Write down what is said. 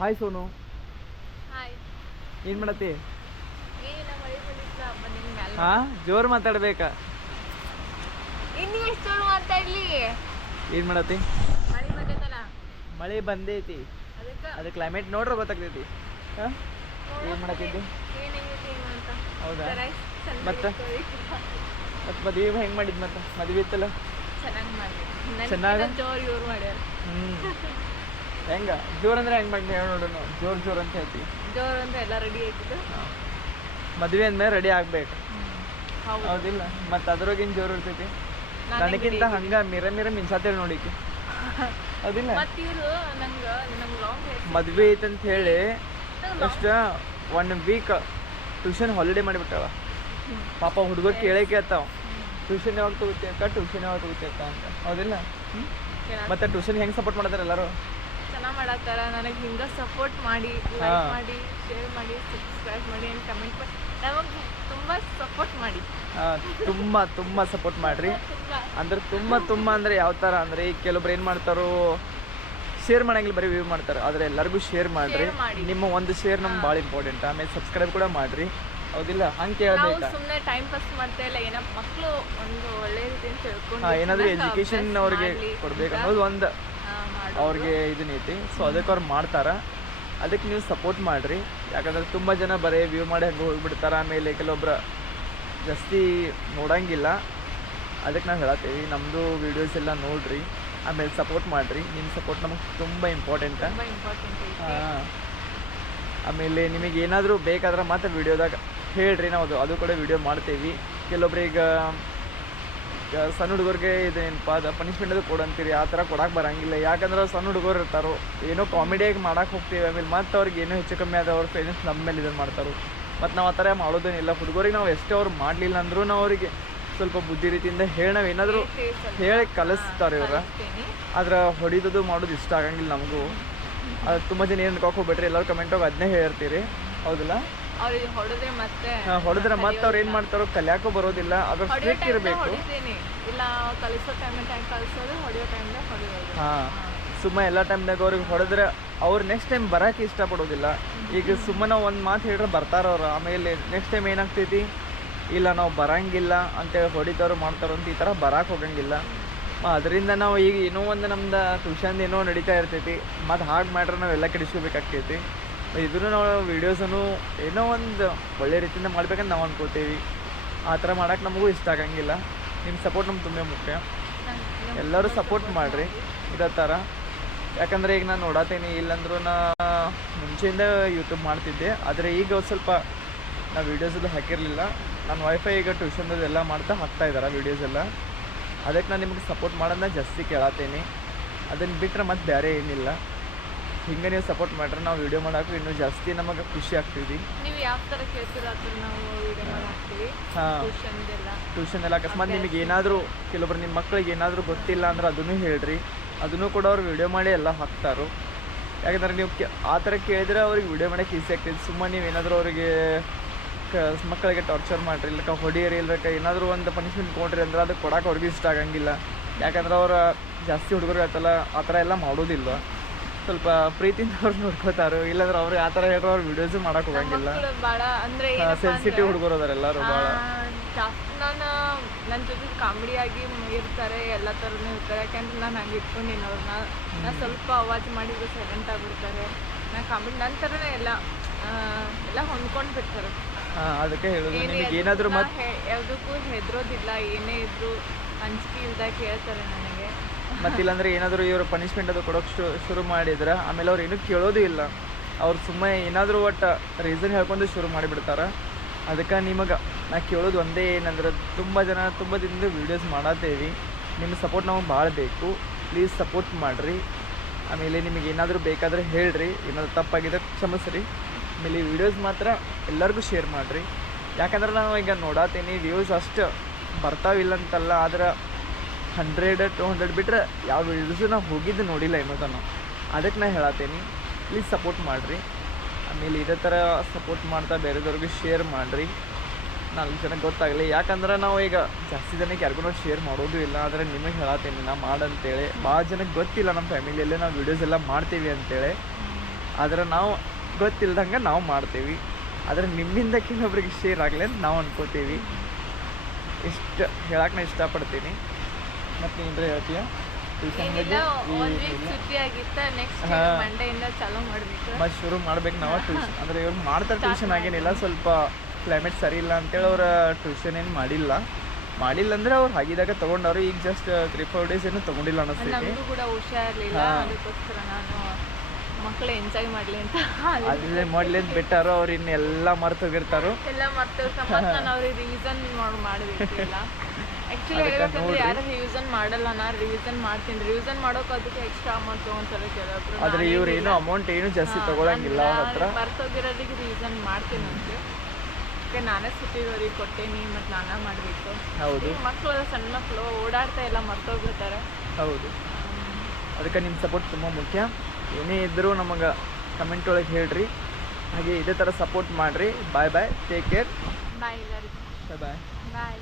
Hi Sonu hi ಏನು ಮಾಡತ್ತಿ? ಹಾ ಜೋರು ಮಾತಾಡ್ಬೇಕಾ. ಇನ್ನು ಎಷ್ಟು ಜೋರು ಮಾತಾಡ್ಲಿ? ಏನು ಮಾಡತ್ತಿ? ಮಳೆ ಬಂದೈತಲ್ಲ. ಮಳೆ ಬಂದೈತಿ. ಅದಕ್ಕೆ? ಅದು ಕ್ಲೈಮೇಟ್ ನೋಡ್ರೆ ಗೊತ್ತಾಗ್ತೈತಿ. ಹಾಂ? ಏನು ಮಾಡತ್ತಿದ್ದಿ ಏನಾಗೈತಿ ಏನು ಅಂತ. ಹೌದಾ? ಮತ್ತೆ? ಮತ್ತೆ? ಮದುವೆ ಹೆಂಗೆ ಮಾಡಿದ್ ಮತ್ತೆ? ಮದುವೆ ಇತ್ತಲ್ಲ? ಚೆನ್ನಾಗಿ ಮಾಡಿ ಚೆನ್ನಾಗಿ? ನನಗೆ ಜೋರು ಇವ್ರು ಮಾಡ್ಯಾರ. ಹ್ಞೂ ಹೆಂಗ? ಜೋರ್ ಅಂದ್ರೆ ಹೆಂಗ್ ಮಾಡಿ ಹೇಳಿ ನೋಡೋಣ ಜೋರ್ ಜೋರ್ ಅಂತ ಹೇಳ್ತಿ. ಜೋರ್ ಅಂದ್ರೆ ಎಲ್ಲ ರೆಡಿ ಆಯ್ತಿದ್ದು ಮದ್ವೆ ಅಂದ್ಮೇಲೆ ರೆಡಿ ಆಗ್ಬೇಕು. ಹೌದು. ಹೌದಿಲ್ಲ? ಮತ್ತು ಅದ್ರೊಳಗಿನ ಜೋರು ಇರ್ತೈತಿ? ನಾನೇ ನನಗಿಂತ ಹಂಗ ಮಿರ ಮಿರ ಮಿನ್ಸಾತೇಳಿ ನೋಡಿಕೆ. ಹೇರ್ ಮದ್ವೆ ಐತಂತ ಹೇಳಿ ಅಷ್ಟ ಒನ್ ವೀಕ್ ಟ್ಯೂಷನ್ ಹಾಲಿಡೇ ಮಾಡಿಬಿಟ್ಟವ ಪಾಪ ಹುಡುಗರು ಕೇಳೇ ಕೇಳ್ತಾವ. ಟ್ಯೂಷನ್ ಯಾವಾಗ ತಗೋತಿ ಅಕ್ಕ? ಟ್ಯೂಷನ್ ಯಾವಾಗ ತಗೋತಿ ಅಕ್ಕ ಅಂತ. ಹೌದಿಲ್ಲ? ಮತ್ತೆ ಟ್ಯೂಷನ್ ಹೆಂಗ್ ಸಪೋರ್ಟ್ ಮಾಡ್ತಾರೆ ಎಲ್ಲರೂ? ಮಾಡತ್ತಾರ ನನಗೆ ಹಿಂಗೆ ಸಪೋರ್ಟ್ ಮಾಡಿ. ಲೈಕ್ ಮಾಡಿ ಶೇರ್ ಮಾಡಿ ಸಬ್ಸ್ಕ್ರೈಬ್ ಮಾಡಿ ಅಂಡ್ ಕಮೆಂಟ್ ಮಾಡಿ. ನಮಗೆ ತುಂಬಾ ಸಪೋರ್ಟ್ ಮಾಡಿ. ತುಂಬಾ ತುಂಬಾ ತುಂಬ ಸಪೋರ್ಟ್ ಮಾಡ್ರಿ. ಅಂದ್ರೆ ತುಂಬಾ ತುಂಬಾ ಅಂದ್ರೆ ಯಾವ ತರ ಅಂದ್ರೆ ಈಗ ಕೆಲವೊಬ್ರು ಏನು ಮಾಡ್ತಾರೋ ಶೇರ್ ಮಾಡಂಗಿಲ್ಲ ಬರೀ ವ್ಯೂ ಮಾಡ್ತಾರೆ. ಆದರೆ ಎಲ್ಲರಿಗೂ ಶೇರ್ ಮಾಡ್ರಿ. ನಿಮ್ಮ ಒಂದು ಶೇರ್ ನಮ್ಗೆ ಬಹಳ ಇಂಪಾರ್ಟೆಂಟ್ ಆಮೇಲೆ ಸಬ್ಸ್ಕ್ರೈಬ್ ಕೂಡ ಮಾಡ್ರಿ. ಹೌದಿಲ್ಲ? ಹಂಗೆ ಕೇಳ್ಬೇಕಾ ಸುಮ್ಮನೆ ಟೈಮ್ ಪಾಸ್ ಮಾಡ್ತಾ ಇಲ್ಲ. ಏನೋ ಮಕ್ಕಳು ಒಂದು ಒಳ್ಳೆ ರೀತಿಯಿಂದ ತಿಳ್ಕೊಂಡು ಏನಾದರೂ ಎಜುಕೇಶನ್ ಅವ್ರಿಗೆ ಕೊಡ್ಬೇಕು ಅನ್ನೋದು ಒಂದು. ಅವ್ರಿಗೆ ಇದನ್ನೈತಿ ಸೊ ಅದಕ್ಕೆ ಅವ್ರು ಮಾಡ್ತಾರೆ. ಅದಕ್ಕೆ ನೀವು ಸಪೋರ್ಟ್ ಮಾಡಿರಿ. ಯಾಕಂದ್ರೆ ತುಂಬ ಜನ ಬರೀ ವ್ಯೂ ಮಾಡಿ ಹಂಗೆ ಹೋಗಿಬಿಡ್ತಾರೆ. ಆಮೇಲೆ ಕೆಲವೊಬ್ಬರು ಜಾಸ್ತಿ ನೋಡಂಗಿಲ್ಲ. ಅದಕ್ಕೆ ನಾವು ಹೇಳತ್ತೀವಿ ನಮ್ಮದು ವೀಡಿಯೋಸ್ ಎಲ್ಲ ನೋಡಿರಿ. ಆಮೇಲೆ ಸಪೋರ್ಟ್ ಮಾಡಿರಿ. ನಿಮ್ಮ ಸಪೋರ್ಟ್ ನಮಗೆ ತುಂಬ ಇಂಪಾರ್ಟೆಂಟ ಹಾಂ. ಆಮೇಲೆ ನಿಮಗೆ ಏನಾದರೂ ಬೇಕಾದ್ರೆ ಮತ್ತೆ ವಿಡಿಯೋದಾಗ ಹೇಳ್ರಿ. ನಾವು ಅದು ಅದು ಕೂಡ ವಿಡಿಯೋ ಮಾಡ್ತೀವಿ. ಕೆಲವೊಬ್ರು ಈಗ ಈಗ ಸಣ್ಣ ಹುಡುಗರಿಗೆ ಇದೇನಪ್ಪ ಅದು ಪನಿಷ್ಮೆಂಟ್ ಅದು ಕೊಡಂತೀರಿ ಆ ಥರ ಕೊಡಕ್ಕೆ ಬರಂಗಿಲ್ಲ. ಯಾಕಂದ್ರೆ ಸಣ್ಣ ಹುಡುಗರು ಇರ್ತಾರೋ, ಏನೋ ಕಾಮಿಡಿಯಾಗಿ ಮಾಡಕ್ಕೆ ಹೋಗ್ತೀವಿ. ಆಮೇಲೆ ಮತ್ತೆ ಅವ್ರಿಗೆ ಏನೋ ಹೆಚ್ಚು ಕಮ್ಮಿ ಆದ ಅವ್ರ ಪೇರೆಂಟ್ಸ್ ನಮ್ಮ ಮೇಲೆ ಇದನ್ನು ಮಾಡ್ತಾರೋ. ಮತ್ತು ನಾವು ಆ ಥರ ಮಾಡೋದೇನಿಲ್ಲ. ಹುಡುಗರಿಗೆ ನಾವು ಎಷ್ಟೇ ಅವ್ರು ಮಾಡಲಿಲ್ಲ ಅಂದ್ರೂ ನಾವು ಅವರಿಗೆ ಸ್ವಲ್ಪ ಬುದ್ಧಿ ರೀತಿಯಿಂದ ಹೇಳಿ ನಾವು ಏನಾದರೂ ಹೇಳಿ ಕಲಿಸ್ತಾರೆ ಇವ್ರ. ಆದ್ರೆ ಹೊಡಿದದು ಮಾಡೋದು ಇಷ್ಟ ಆಗಂಗಿಲ್ಲ ನಮಗೂ. ಅದು ತುಂಬ ಜನ ಏನು ಹೋಗ್ಬೇಡ್ರಿ ಎಲ್ಲರೂ ಕಮೆಂಟಾಗಿ ಅದನ್ನೇ ಹೇಳ್ತೀರಿ. ಹೌದಿಲ್ಲ? ಅವ್ರಿಗೆ ಹೊಡೆದ್ರೆ ಮತ್ತೆ ಹೊಡೆದ್ರೆ ಮತ್ತೆ ಅವ್ರು ಏನು ಮಾಡ್ತಾರೋ ಕಲ್ಯಾಕೋ ಬರೋದಿಲ್ಲ. ಅದ್ರ ಸ್ಟ್ರಿಕ್ಟ್ ಇರಬೇಕು. ಇಲ್ಲ ಕಲಿಸೋ ಟೈಮ್ ಟೈಮ್ ಕಲಿಸೋದು ಹೊಡೆಯೋ ಟೈಮ್ದಾಗ ಹೊಡೆಯೋದು. ಹಾಂ ಸುಮ್ಮ ಎಲ್ಲ ಟೈಮ್ದಾಗ ಅವ್ರಿಗೆ ಹೊಡೆದ್ರೆ ಅವ್ರು ನೆಕ್ಸ್ಟ್ ಟೈಮ್ ಬರಕ್ಕೆ ಇಷ್ಟಪಡೋದಿಲ್ಲ. ಈಗ ಸುಮ್ಮನೆ ಒಂದು ಮಾತು ಹೇಳಿದ್ರೆ ಬರ್ತಾರ ಅವ್ರು. ಆಮೇಲೆ ನೆಕ್ಸ್ಟ್ ಟೈಮ್ ಏನಾಗ್ತೈತಿ? ಇಲ್ಲ ನಾವು ಬರಂಗಿಲ್ಲ ಅಂತೇಳಿ ಹೊಡಿತಾರೋ ಮಾಡ್ತಾರೋ ಅಂತ ಈ ಥರ ಬರಕ್ಕೆ ಹೋಗಂಗಿಲ್ಲ. ಅದರಿಂದ ನಾವು ಈಗ ಏನೋ ಒಂದು ನಮ್ದು ಟ್ಯೂಷನ್ ಏನೋ ನಡೀತಾ ಇರ್ತೈತಿ. ಮತ್ತು ಹಾಗೆ ಮಾಡ್ರೆ ನಾವೆಲ್ಲ ಕೆಡಿಸ್ಕೋಬೇಕಾಗ್ತೈತಿ. ಇದನ್ನು ನಾವು ವೀಡಿಯೋಸನ್ನು ಏನೋ ಒಂದು ಒಳ್ಳೆ ರೀತಿಯಿಂದ ಮಾಡ್ಬೇಕಂತ ನಾವು ಅನ್ಕೋತೀವಿ ಆ ಥರ ಮಾಡೋಕೆ ನಮಗೂ ಇಷ್ಟ ಆಗಂಗಿಲ್ಲ. ನಿಮ್ಮ ಸಪೋರ್ಟ್ ನಮ್ಗೆ ತುಂಬ ಮುಖ್ಯ. ಎಲ್ಲರೂ ಸಪೋರ್ಟ್ ಮಾಡಿರಿ. ಇದೇ ಥರ. ಯಾಕಂದರೆ ಈಗ ನಾನು ನೋಡತ್ತೀನಿ ಇಲ್ಲಂದ್ರೂ ನಾ ಮುಂಚೆಯಿಂದ ಯೂಟ್ಯೂಬ್ ಮಾಡ್ತಿದ್ದೆ. ಆದರೆ ಈಗ ಸ್ವಲ್ಪ ನಾ ವೀಡಿಯೋಸ್ ಎಲ್ಲ ಹಾಕಿರಲಿಲ್ಲ. ನಾನು ವೈಫೈ ಈಗ ಟ್ಯೂಷನ್ದು ಎಲ್ಲ ಮಾಡ್ತಾ ಹಾಕ್ತಾ ಇದ್ದಾರೆ ವೀಡಿಯೋಸ್ ಎಲ್ಲ. ಅದಕ್ಕೆ ನಾನು ನಿಮಗೆ ಸಪೋರ್ಟ್ ಮಾಡೋದನ್ನ ಜಾಸ್ತಿ ಕೇಳತ್ತೀನಿ ಅದನ್ನು ಬಿಟ್ಟರೆ ಮತ್ತೆ ಬೇರೆ ಏನಿಲ್ಲ. ಹಿಂಗೆ ನೀವು ಸಪೋರ್ಟ್ ಮಾಡ್ರೆ ನಾವು ವಿಡಿಯೋ ಮಾಡೋಕೆ ಇನ್ನೂ ಜಾಸ್ತಿ ನಮಗೆ ಖುಷಿ ಆಗ್ತೀವಿ ನೀವು ಯಾವ ಥರ ಕೇಳ್ತೀರಾ ನಾವು ವಿಡಿಯೋ ಹಾಂ. ಟ್ಯೂಷನ್ ಎಲ್ಲ ಅಕಸ್ಮಾತ್ ನಿಮಗೆ ಏನಾದರೂ ಕೆಲವೊಬ್ರು ನಿಮ್ಮ ಮಕ್ಳಿಗೆ ಏನಾದರೂ ಗೊತ್ತಿಲ್ಲ ಅಂದ್ರೆ ಅದನ್ನು ಹೇಳ್ರಿ. ಅದನ್ನು ಕೂಡ ಅವ್ರು ವಿಡಿಯೋ ಮಾಡಿ ಎಲ್ಲ ಹಾಕ್ತಾರು. ಯಾಕಂದ್ರೆ ನೀವು ಆ ಥರ ಕೇಳಿದ್ರೆ ಅವ್ರಿಗೆ ವಿಡಿಯೋ ಮಾಡೋಕೆ ಈಸಿ ಆಗ್ತೈತಿ ಸುಮ್ಮನೆ ನೀವು ಏನಾದರೂ ಅವರಿಗೆ ಕ ಮಕ್ಕಳಿಗೆ ಟಾರ್ಚರ್ ಮಾಡಿರಿ ಇಲ್ಲ ಹೊಡಿಯರಿ ಇಲ್ಲಕ್ಕ ಏನಾದರೂ ಒಂದು ಪನಿಷ್ಮೆಂಟ್ ಕೊಡ್ರಿ ಅಂದ್ರೆ ಅದು ಕೊಡಕ್ಕೆ ಅವ್ರಿಗೆ ಇಷ್ಟ ಆಗಂಗಿಲ್ಲ. ಯಾಕಂದ್ರೆ ಅವ್ರು ಜಾಸ್ತಿ ಹುಡುಗರು ಆಯ್ತಲ್ಲ ಆ ಥರ ಎಲ್ಲ ಮಾಡೋದಿಲ್ಲ ಸ್ವಲ್ಪ ಪ್ರೀತಿಯಿಂದ ಅವ್ರು ನೋಡ್ಕೋತಾರೋ. ಇಲ್ಲಾಂದ್ರೆ ಅವ್ರಿಗೆ ಆ ಥರ ಹೇಳಿದ್ರೆ ಅವ್ರು ವೀಡಿಯೋಸು ಮಾಡಕ್ ಹೋಗಂಗಿಲ್ಲ. ಭಾಳ ಅಂದ್ರೆ ಸೆನ್ಸಿಟಿವ್ ಹುಡುಗರು ಅದಾರ ಎಲ್ಲರೂ ಭಾಳ ಜಾಸ್ತಿ ನಾನು ನನ್ನ ಜೊತೆ ಕಾಮಿಡಿಯಾಗಿ ಇರ್ತಾರೆ ಎಲ್ಲ ಥರನೂ ಇರ್ತಾರೆ. ಯಾಕಂದ್ರೆ ನಾನು ಹಂಗೆ ಇಟ್ಕೊಂಡಿನಿ ಅವ್ರನ್ನ ನಾನು ಸ್ವಲ್ಪ ಅವಾಜ್ ಮಾಡಿದ್ರು ಸೈಲೆಂಟ್ ಆಗಿಬಿಡ್ತಾರೆ. ನಾ ಕಾಮಿಡಿ ನನ್ನ ಥರನೇ ಎಲ್ಲ ಎಲ್ಲ ಹೊಂದ್ಕೊಂಡು ಬಿಡ್ತಾರೆ. ಅದಕ್ಕೆ ಹೇಳೋದು. ನಿಮಗೆ ಏನಾದರೂ ಮತ್ತೆ ಯಾವುದಕ್ಕೂ ಹೆದರೋದಿಲ್ಲ ಏನೇ ಇದ್ರು ಅಂಜಿಕೆ ಇಲ್ದಾಗ ಕೇಳ್ತಾರೆ ನನಗೆ. ಮತ್ತಿಲ್ಲಾಂದ್ರೆ ಏನಾದರೂ ಇವರು ಪನಿಷ್ಮೆಂಟ್ ಅದು ಕೊಡೋಕೆ ಶು, ಶುರು ಮಾಡಿದ್ರೆ, ಆಮೇಲೆ ಅವ್ರು ಏನೂ ಕೇಳೋದು ಇಲ್ಲ. ಅವ್ರು ಸುಮ್ಮನೆ ಏನಾದರೂ ಒಟ್ಟು ರೀಸನ್ ಹೇಳ್ಕೊಂಡು ಶುರು ಮಾಡಿಬಿಡ್ತಾರೆ. ಅದಕ್ಕೆ ನಿಮಗೆ, ನಾ ಕೇಳೋದು ಒಂದೇ ಏನಂದ್ರೆ, ತುಂಬ ಜನ ತುಂಬ ದಿನದಿಂದ ವೀಡಿಯೋಸ್ ಮಾಡತ್ತೇವಿ ನಿಮ್ಮ ಸಪೋರ್ಟ್ ನಮಗೆ ಭಾಳ ಬೇಕು. ಪ್ಲೀಸ್ ಸಪೋರ್ಟ್ ಮಾಡಿರಿ. ಆಮೇಲೆ ನಿಮಗೆ ಏನಾದರೂ ಬೇಕಾದರೆ ಹೇಳ್ರಿ. ಏನಾದರೂ ತಪ್ಪಾಗಿದ್ರೆ ಕ್ಷಮಿಸ್ರಿ. ಆಮೇಲೆ ವಿಡಿಯೋಸ್ ಮಾತ್ರ ಎಲ್ಲರಿಗೂ ಶೇರ್ ಮಾಡಿರಿ. ಯಾಕಂದ್ರೆ ನಾವು ಈಗ ನೋಡತ್ತೀನಿ ವ್ಯೂಸ್ ಅಷ್ಟು ಬರ್ತಾವಿಲ್ಲ ಅಂತಲ್ಲ, ಆದ್ರೆ ಹಂಡ್ರೆಡ್ ಟು ಹಂಡ್ರೆಡ್ ಬಿಟ್ಟರೆ ಯಾವ ವೀಡಿಯೋಸು ನಾವು ಹೋಗಿದ್ದು ನೋಡಿಲ್ಲ ಇನ್ನೂ ತನಕ ಅದಕ್ಕೆ ನಾ ಹೇಳತ್ತೀನಿ ಪ್ಲೀಸ್ ಸಪೋರ್ಟ್ ಮಾಡಿರಿ. ಆಮೇಲೆ ಇದೇ ಥರ ಸಪೋರ್ಟ್ ಮಾಡ್ತಾ ಬೇರೆದವ್ರಿಗೆ ಶೇರ್ ಮಾಡಿರಿ. ನಾಲ್ಕು ಜನಕ್ಕೆ ಗೊತ್ತಾಗಲಿ. ಯಾಕಂದ್ರೆ ನಾವು ಈಗ ಜಾಸ್ತಿ ಜನಕ್ಕೆ ಯಾರಿಗೂ ಶೇರ್ ಮಾಡೋದು ಇಲ್ಲ. ಆದರೆ ನಿಮಗೆ ಹೇಳತ್ತೀನಿ ನಾ ಮಾಡಂತೇಳಿ. ಭಾಳ ಜನಕ್ಕೆ ಗೊತ್ತಿಲ್ಲ ನಮ್ಮ ಫ್ಯಾಮಿಲಿಯಲ್ಲೇ ನಾವು ವೀಡಿಯೋಸ್ ಎಲ್ಲ ಮಾಡ್ತೀವಿ ಅಂತೇಳಿ. ಆದ್ರೆ ನಾವು ಗೊತ್ತಿಲ್ದಂಗೆ ನಾವು ಮಾಡ್ತೀವಿ. ಆದರೆ ನಿಮ್ಮಿಂದ ಕಿನ್ನೊಬ್ರಿಗೆ ಶೇರ್ ಆಗಲಿ ಅಂತ ನಾವು ಅನ್ಕೋತೀವಿ. ಇಷ್ಟು ಹೇಳಕ್ಕೆ ನಾನು ಇಷ್ಟಪಡ್ತೀನಿ. ಮತ್ತು ಏನ್ರ ಹೇಳ್ತೀಯ? ಟ್ಯೂಷನ್ ಮತ್ತೆ ಶುರು ಮಾಡ್ಬೇಕು ನಾವು ಟ್ಯೂಷನ್ ಅಂದ್ರೆ ಇವ್ರು ಮಾಡ್ತಾರೆ ಟ್ಯೂಷನ್ ಆಗೇನಿಲ್ಲ ಸ್ವಲ್ಪ ಕ್ಲೈಮೇಟ್ ಸರಿ ಇಲ್ಲ ಅಂತೇಳಿ ಅವ್ರ ಟ್ಯೂಷನ್ ಏನು ಮಾಡಿಲ್ಲ. ಮಾಡಿಲ್ಲ ಅಂದ್ರೆ ಅವ್ರು ಹಾಗಿದಾಗ ತಗೊಂಡವ್ರು ಈಗ ಜಸ್ಟ್ ತ್ರೀ ಫೋರ್ ಡೇಸ್ ಏನು ತಗೊಂಡಿಲ್ಲ ಅನ್ನಿಸ್ತೈತಿ ಮಕ್ಕಳು ಎಂಜಾಯ್ ಮಾಡ್ಲಿ ಅಂತ ಅದೇ ಮಾಡ್ಲಿಂದ ಬಿಟ್ಟಾರೋ ಅವ್ರು ಇನ್ನೆಲ್ಲ ಮರ್ತು ಹೋಗಿರ್ತಾರೋ. ಎಲ್ಲ ಮತ್ತೆ ನಾನು ಅವ್ರಿಗೆ ರೀಸನ್ ಮಾಡಿ ಮಾಡಬೇಕಿಲ್ಲ. ಆ್ಯಕ್ಚುಲಿ ಹೇಳ್ಬೇಕಂದ್ರೆ. ಯಾರು ರಿವಿಸನ್ ಮಾಡಲ್ಲ ನಾ ರಿವಿಸನ್ ಮಾಡ್ತೀನಿ. ರಿವಿಸನ್ ಮಾಡೋಕೆ ಅದಕ್ಕೆ ಎಕ್ಸ್ಟ್ರಾ ಅಮೌಂಟ್ ತೊಗೊಂತಾರೆ ಕೆಲವೊಬ್ರು ಆದ್ರೆ ಇವ್ರು ಏನು ಅಮೌಂಟ್ ಏನು ಜಾಸ್ತಿ ತಗೊಳಂಗಿಲ್ಲ ಅವ್ರ ಹತ್ರ. ಮರ್ತೋಗಿರೋರಿಗೆ ರೀಸನ್ ಮಾಡ್ತೀನಿ ಅಂತ. ಯಾಕೆ ನಾನೇ ಸುತ್ತಿದವ್ರಿಗೆ ಕೊಟ್ಟೇನಿ ಮತ್ತು ನಾನೇ ಮಾಡಬೇಕು. ಹೌದು. ಮಕ್ಕಳು ಸಣ್ಣ ಮಕ್ಕಳು ಓಡಾಡ್ತಾ ಎಲ್ಲ ಮರ್ತೋಗ್ಬಿಡ್ತಾರೆ. ಹೌದು. ಅದಕ್ಕೆ ನಿಮ್ಮ ಸಪೋರ್ಟ್ ತುಂಬ ಮುಖ್ಯ. ಏನೇ ಇದ್ದರೂ ನಮಗೆ ಕಮೆಂಟ್ ಒಳಗೆ ಹೇಳ್ರಿ. ಹಾಗೆ ಇದೇ ಥರ ಸಪೋರ್ಟ್ ಮಾಡಿರಿ. ಬಾಯ್ ಬಾಯ್ ಟೇಕ್ ಕೇರ್ ಬಾಯ್ ಎಲ್ಲರಿಗೂ. ಬಾಯ್ ಬಾಯ್ ಬಾಯ್